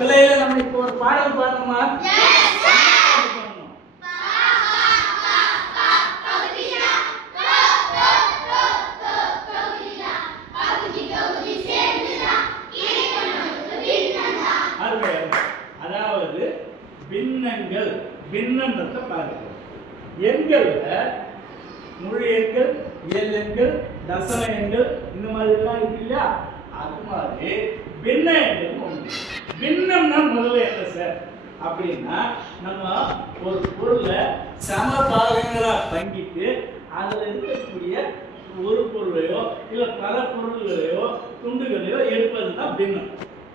பிள்ளைகளை நம்ம இப்போ ஒரு பாடம் பாடணுமா? அதாவது பின்னங்கள், பின்னன்றத பாருங்க. எண்கள்ல முழு எண்கள், இயல் எண்கள், தசம எண்கள் இந்த மாதிரி எல்லாம் இருக்கு இல்லையா? அது மாதிரி பின்ன எண்கள் உண்டு. பின்னம்னா முதல்ல என்ன சார் அப்படின்னா, நம்ம ஒரு பொருளை சம பாகங்களா பங்கிட்டு அதுல இருக்கக்கூடிய ஒரு பொருளையோ இல்ல பல பொருள்களையோ துண்டுகளையோ எடுப்பது தான் பின்னம்.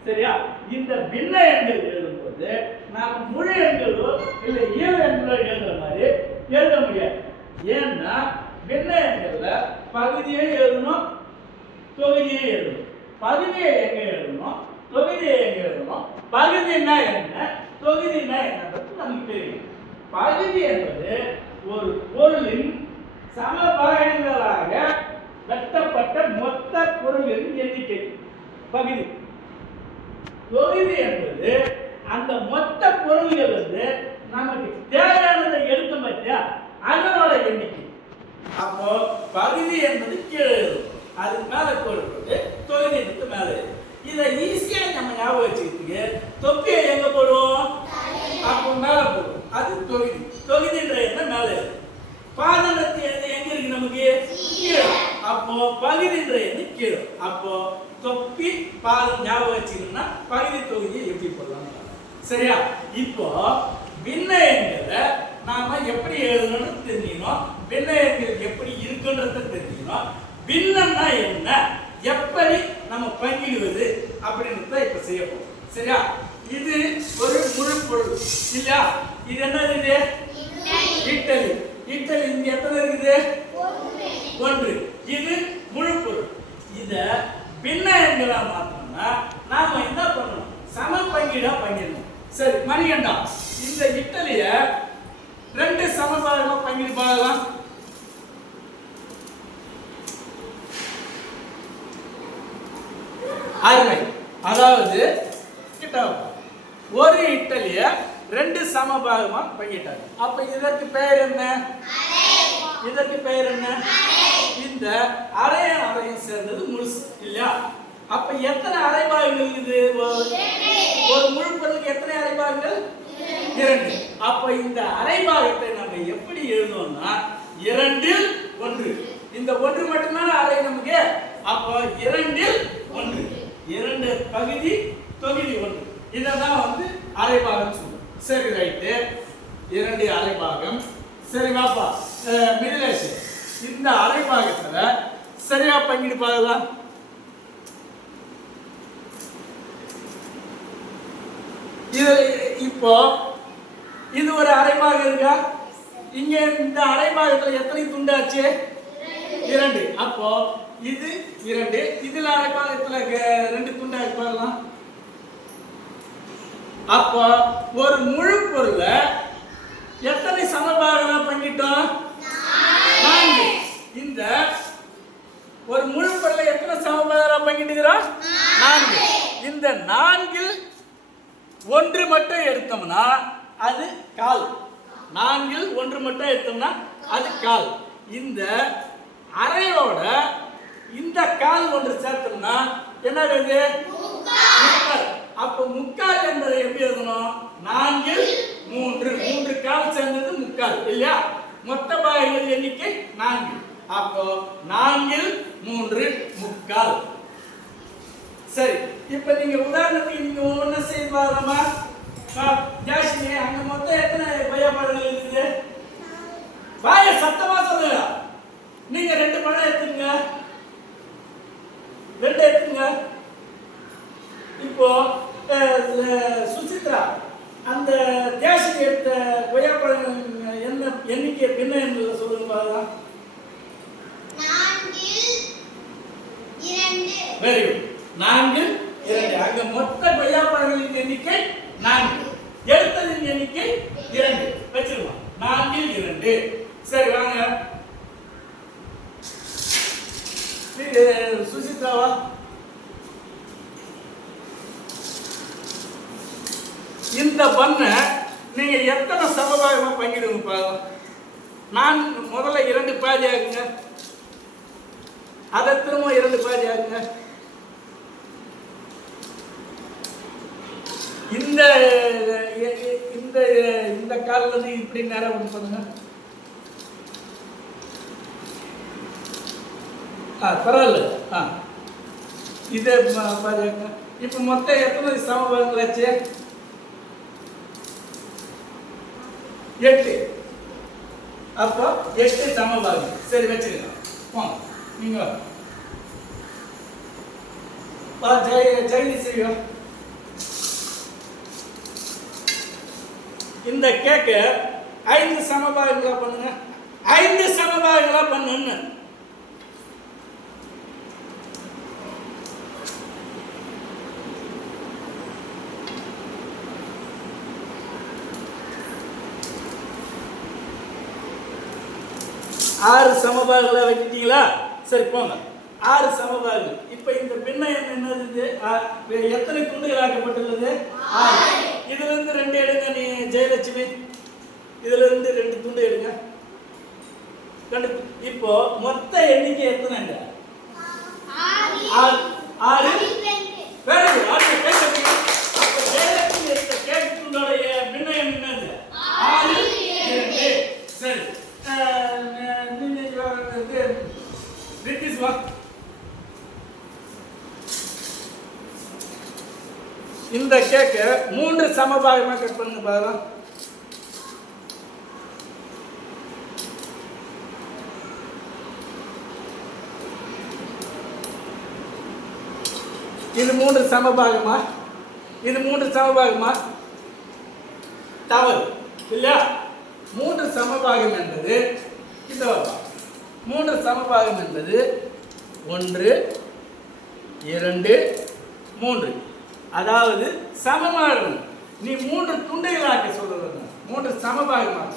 சரியா? இந்த பின்ன எண்கள் எழுதும்போது நாம முழு எண்களோ இல்ல இயல் எண்களோ எழுதுற மாதிரி எழுத முடியாது. ஏன்னா பின்ன எண்கள்ல பகுதியை எழுதணும், தொகுதியை எழுதணும். பகுதியை எங்க எழுதணும், தொகுதியை எங்க எழுதணும், பகுதினா என்ன, தொகுதினா என்னன்றது நமக்கு தெரியும். பகுதி என்பது ஒரு பொருளின் சம பாகங்களாக வெட்டப்பட்ட மொத்த பொருளின் எண்ணிக்கை பகுதி. தொகுதி என்பது அந்த மொத்த பொருள்கள் வந்து நமக்கு தேவையானதை எடுக்க பற்றியா அதனோட எண்ணிக்கை. அப்போ பகுதி என்பது கீழே அது மேல போடுறது, தொகுதி எடுத்து மேல. இதை ஈஸியா நம்ம ஞாபகம் வச்சுக்கிறதுக்கு தொப்பியை எங்க போடுவோம், அப்போ மேல போடுவோம், அது தொகுதி. தொகுதின்ற என்ன மேல. பாதனத்து எங்க இருக்கு நமக்கு கீழே, அப்போ பகுதின்ற என்ன கீழே. அப்போ தொப்பி பாதம் ஞாபகம் வச்சுக்கணும்னா பகுதி தொகுதியை எப்படி போடலாம். சரியா? இப்போ பின்ன எண்களை நாம எப்படி எழுதணும்னு தெரிஞ்சுக்கணும், பின்ன எண்கள் எப்படி இருக்குன்றத தெரிஞ்சுக்கணும். பின்னம்னா என்ன, எப்படி நம்ம பங்கிடுவது அப்படின்றத இப்ப செய்ய போறோம். சரியா? இது ஒரு முழு பொருள் இல்லையா? இது என்ன இருக்குது, இட்டலி. இட்டலி இங்க எத்தனை இருக்குது, ஒன்று. இது முழு பொருள். இத பின்ன எண்களா மாத்தணும்னா நாம என்ன பண்ணணும், சம பங்கீடா பங்கிடணும். சரி மணிகண்டா, இந்த இட்டலிய ரெண்டு சமபாகமா பங்கிடு பார்க்கலாம். அருமை. அதாவது கிட்ட ஒரு இட்டலிய ரெண்டு சமபாகமா பங்கிட்டாங்க. அப்ப இதற்கு பெயர் என்ன, இதற்கு பெயர் என்ன, இந்த அரையும் அரையும் சேர்ந்தது முழுசு இல்லையா? அப்ப எத்தனை அரைபாகங்கள் இது, ஒரு முழு பொருளுக்கு எத்தனை அரைபாகங்கள், இரண்டு. அப்ப இந்த அரைபாகத்தை நம்ம எப்படி எழுதுவோம்னா இரண்டில் ஒன்று. இந்த ஒன்று மட்டும்தான் அரை நமக்கு. அப்ப இரண்டில் ஒன்று, இரண்டு பகுதி தொகுதி ஒன்று. இததான் வந்து அரைபாகம் சொல்லுவோம். சரி ரைட்டு, இரண்டு அரைபாகம். சரி வாப்பா மிடிலேஷ், இந்த அரைபாகத்துல சரியா பங்கிடு பார்க்கலாம். இது இப்போ இது ஒரு அரைபாகம் இருக்கா? இங்க இந்த அரைபாகத்துல எத்தனை துண்டாச்சு, இரண்டு. அப்போ இது இரண்டு, இதுல அரைபாகத்துல ரெண்டு துண்டா பார்க்கலாம். அப்போ ஒரு முழு பொருளை எத்தனை சமபாகமா பங்கிட்டோம், நான்கு. இந்த ஒரு முழு பொருளை எத்தனை சமபாகமா பங்கிட்டுக்கிறோம், நான்கு. இந்த நான்கில் ஒன்று மட்டும் எடுத்தோம்னா அது கால். நான்கில் ஒன்று மட்டும் எடுத்தோம்னா அது கால். இந்த அரையோட இந்த கால் ஒன்று சேர்த்தோம்னா என்ன வருது, முக்கால். அப்ப முக்கால் என்பதை எப்படி எழுதணும், நான்கில் மூன்று. மூன்று கால் சேர்ந்தது முக்கால் இல்லையா? மொத்த பாகங்கள் எண்ணிக்கை நான்கு. அப்போ நான்கில் மூன்று முக்கால். சரி, இப்ப நீங்க உதாரணத்துக்கு நீங்க ஒண்ணு செய்து பாருமா. ஜாஸ்தி அங்க மொத்தம் எத்தனை பையப்பழங்கள் இருக்குது, வாய சத்தமா சொல்லுங்க. நீங்க ரெண்டு பழம் எடுத்துங்க, ரெண்டு எடுத்துங்க. இப்போ சுசித்ரா அந்த ஜாஸ்தி எடுத்த கொய்யாப்பழம் என்ன எண்ணிக்கை பின்ன என்பதை சொல்லுங்க பாருங்க. வெரி குட், நான்கில் இரண்டு. அங்க மொத்த கொய்யாப்பழங்களின் எண்ணிக்கை நான்கு, எடுத்ததின் எண்ணிக்கை இரண்டு. வச்சிருக்கோம், நான்கில் இரண்டு. சரி வாங்க சுசித்ராவா. இந்த பண்ணை நீங்க எத்தனை சமபாகமா பங்கிடுங்க பாருங்க. நான் முதல்ல 2 பாதி ஆகுங்க, அதை திரும்ப 2 பாதி ஆகுங்க. இந்த இந்த இந்த கால்ல இருந்து இப்படி நேரம் பண்ணுங்க. பரவாயில்ல. இதே பாதி ஆகுங்க. இப்ப மொத்தம் எத்தனை சமபாகங்களாச்சு? 8. அப்போ 8 சமபாகம். சரி வச்சுக்கலாம். நீங்க ஜெகதீஸ்வரியோ இந்த கேக்க 5 சமபாகங்களா பண்ணுங்க. 5 சமபாகங்களா பண்ணுங்க. ஆறு சமபாகங்களா வச்சுட்டீங்களா? சரி போங்க. 6 சமபாகங்கள். இப்ப இந்த பின்ன என்னது? எத்தனை துண்டுகள் ஆக்கப்பட்டுள்ளது? 6. இதுல இருந்து 2 எடுங்க. நீ ஜெயலட்சுமி இதுல இருந்து 2 துண்டு எடுங்க. இப்போ மொத்த எண்ணிக்கை எத்தனைங்க? 6. Very good. அப்ப ஜெயலட்சுமி எடுத்த கேக் துண்டோட பின்ன என்னது? 6 2. சரி. இந்த கேக்க 3 சமபாகமா கட் பண்ணுங்க பாருங்க. இது 3 சமபாகமா? இது 3 சமபாகமா? தவறு இல்லையா? 3 சமபாகம் என்பது இந்த 3 சமபாகம் என்பது 1 2 3. அதாவது சமமாக நீ 3 துண்டுகளாக்க சொல்றது, 3 சமபாகமாக.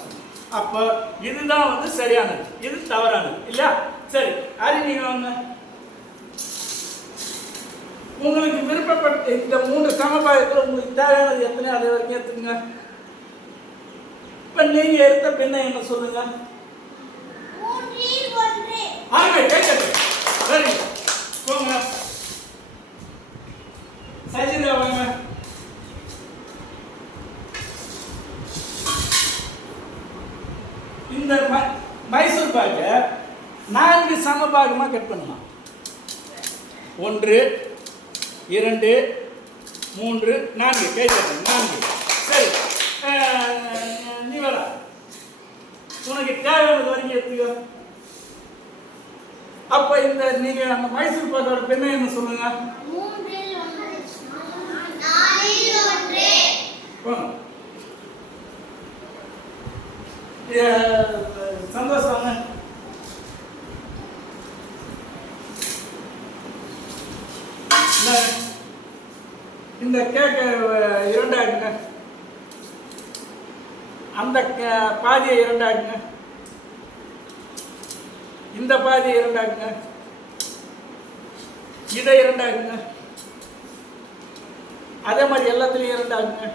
அப்போ இதுதான் சரியானது, இது தவறானது இல்லையா? சரி, அது நீங்க வாங்க. உங்களுக்கு விருப்பப்பட்ட இந்த 3 சமபாகத்தில் உங்களுக்கு தேவையானது எத்தனை அதை வரைக்கும் எடுத்துங்க. இப்ப நீங்க எடுத்த பின்ன என்ன சொல்லுங்க? சரி போங்க. சஜிதா வாங்க. இந்த மைசூர் பாக்க 4 சமபாகமா கட் பண்ணலாம். 1 2 3 4 கைத்தட்டல் 4. சரி, நீ வர. உனக்கு தேவையானது வரைக்கும் எடுத்துக்க. அப்ப இந்த நீங்க அந்த மைசூர் பாக்கோட பெண்ணை என்ன சொல்லுங்க? சந்தோஷம். இந்த கேக்க 2 ஆகுங்க. அந்த பாதியை 2 ஆகுங்க. இந்த பாதியை 2 ஆகுங்க. இதை 2 ஆகுங்க. அதே மாதிரி எல்லாத்துலயும் 2 ஆகுங்க.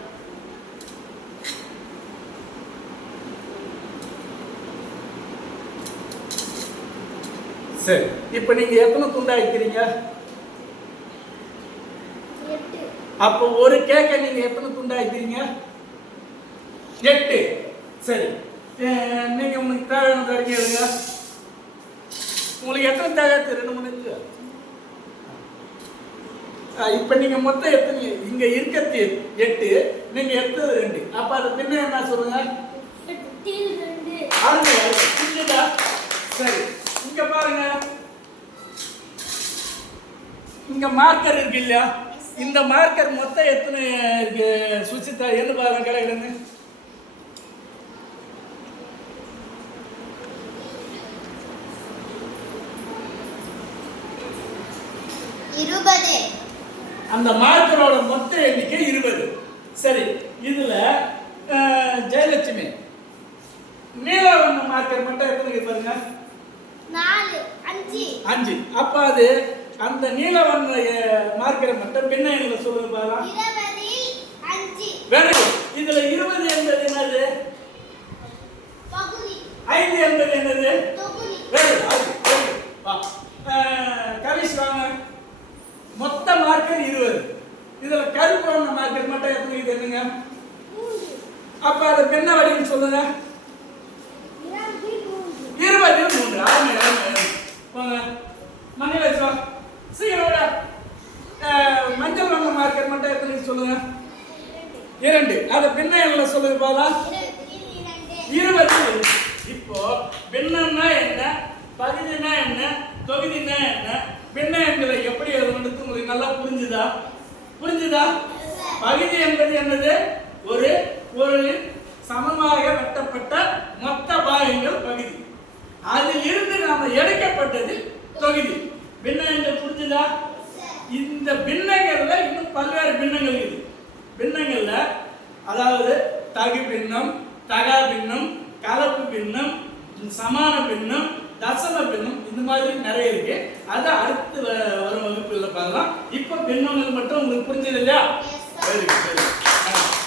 சரி, இப்ப நீங்க எத்தனை துண்டா வைக்கிறீங்க? 8. அப்போ ஒரு கேக்க நீங்க எத்தனை துண்டா வைக்கிறீங்க? 8. சரி, நீங்க உங்களுக்கு தேவையான வரைக்கும் எடுங்க. உங்களுக்கு எத்தனை தேவை? 2 3 இருக்கு. இப்ப நீங்க மொத்தம் எத்தனை இங்க இருக்கிறது? 8. நீங்க எடுத்தது 2. அப்ப அது பின்ன என்ன சொல்லுங்க? 2. சரி, இங்க பாருங்க. இங்க மார்க்கர் இருக்கு இல்லையா? இந்த மார்க்கர் மொத்தம் எத்தனை இருக்கு? சுசிதா என்ன பாருங்க கிடைக்கிறது? 20. அந்த மார்க்கரோட மொத்த எண்ணிக்கை 20. சரி, இதுல ஜெயலட்சுமி நீலவண்ண மார்க்கர் மட்டும் எத்தனை பாருங்க? 4 5. 5. அப்ப அது அந்த நீலவண்ண மார்க்கரை மட்டும் பின்ன சொல்லுங்க பாருங்க. 20 5. Very good. இதுல 20 என்பது என்னது? பகுதி 5 என்பது என்னது? தொகுதி வெரி குட். வா கவிஷ் வாங்க. மொத்த மார்க்கர் 20. இதுல கருப்பு வண்ண மார்க்கர் மட்டும் எத்தனை இது என்னங்க? 3 அப்ப அது என்ன வடிவம் சொல்லுங்க? 23. ஆமா வாங்க மணி வச்சோ சீரோட மஞ்சள் வண்ண மார்க்கர் மட்டும் எத்தனை சொல்லுங்க? 2. அத பின்னல்ல சொல்லுங்க பாக்கலாம். 20. இப்போ பின்னம்னா என்ன, பகுதினா என்ன, தொகுதினா என்ன, பின்ன எண்களை எப்படி எழுதணும்னு உங்களுக்கு நல்லா புரிஞ்சுதா? பகுதி என்பது என்னது? ஒரு பொருளின் சமமாக வெட்டப்பட்ட மொத்த பாகங்கள் பகுதி. அதில் இருந்து நாம எடுக்கப்பட்டது தொகுதி. பின்ன எண்கள் புரிஞ்சுதா? இந்த பின்னங்கள்ல இன்னும் பல்வேறு பின்னங்கள் இருக்குது. பின்னங்கள்ல அதாவது தகு பின்னம், தகா பின்னம், கலப்பு பின்னம், சமான பின்னம், தசம பின்னம், இந்த மாதிரி நிறைய இருக்கு. அதை அடுத்து வரும் வகுப்புல பார்க்கலாம். இப்ப பின்னங்கள் மட்டும் உங்களுக்கு புரிஞ்சது இல்லையா? Yes, sir. Very good.